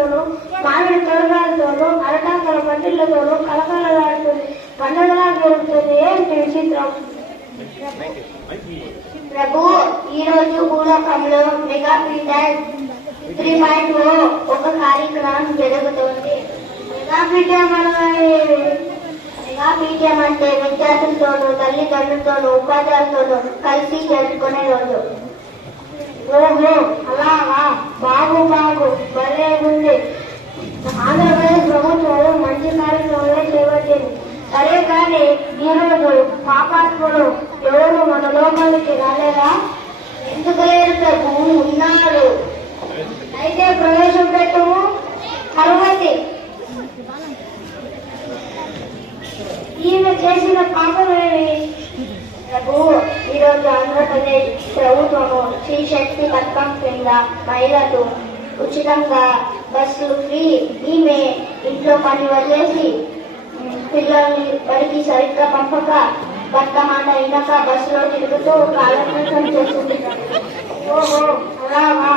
రంగులతోనూ మామిడి తోరణాలతోనూ అరటాకల పందిళ్లతోనూ కలకలలాడుతుంది. పండుగలా జరుగుతుంది. ఏంటి విచిత్రం? ప్రభు, ఈ రోజు భూలోకంలో మెగా పీఠాన్ 3.0 ఒక కార్యక్రమం జరుగుతుంది. మెగా పీఠం అంటే విద్యార్థులతోనూ తల్లిదండ్రులతోనూ ఉపాధ్యాయులతోనూ కలిసి జరుపుకునే రోజు. ఓహో, అలాగా. బాగు భలే ఉంది. ఆంధ్రప్రదేశ్ ప్రభుత్వం మంచి కార్యక్రమాలే చేపట్టింది. సరే కానీ ఈరోజు పాపాత్ములు ఎవరు మన లోకానికి రాలేదా? ఎందుకు లేరు ప్రభు? ఉన్నారు. అయితే ప్రవేశం పెట్టము. పర్వతి, ఈమె చేసిన పాపమేమి? ప్రభు, ఈరోజు ఆంధ్రప్రదేశ్ ప్రభుత్వము శ్రీ శక్తి పథకం కింద మహిళలకు ఉచితంగా బస్సులు ఫ్రీ. ఈమె ఇంట్లో పని వదిలేసి పిల్లల్ని బడికి సరిగ్గా పంపక భర్త మాట అయినాక బస్సులో తిరుగుతూ కాలక్షేపం చేస్తుంది. ఓహో, అలాగా.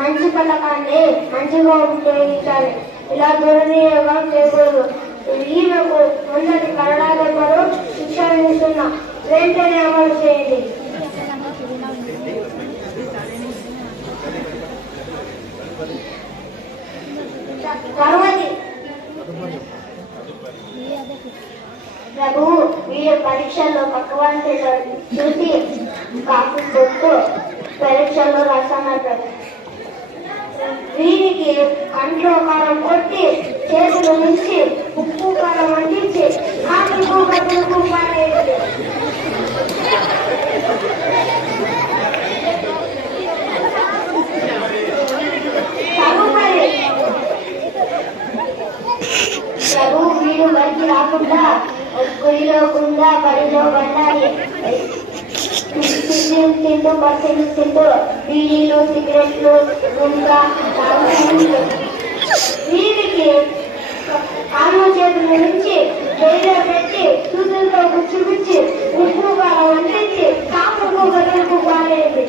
మంచి పథకాన్ని మంచిగా ఉపయోగించాలి. ఇలా దుర్వినియోగం చేయకూడదు. ఈమెకు ఉన్నది కరుణాదర్మలు శిక్షణ ఇస్తున్నా. వెంటనే అమలు చేయండి. పర్వతి, ప్రభు, వీరు పరీక్షల్లో పక్కవాన్ని చూసి కాపు కొట్టు పరీక్షల్లో రాసన్నారు. వీరికి కంట్లో కారం కొట్టి చేతులు నుంచి ఉప్పు కారం అందించి కాకులకు గదులకు పారేది. ప్రభు, వీరు బడికి రాకుండా గుడిలో కుండా బడిలో పడ్డాలి. తింటూ బస్సులు తింటూ బీడీలు సిగరెట్లు గుంకా వీరికి కాళ్ళు చేతుల నుంచి జైల్లో పెట్టి సూదులతో గుచ్చి ఉప్పు కారం అందించి కాకులకు గదులకు పారేది.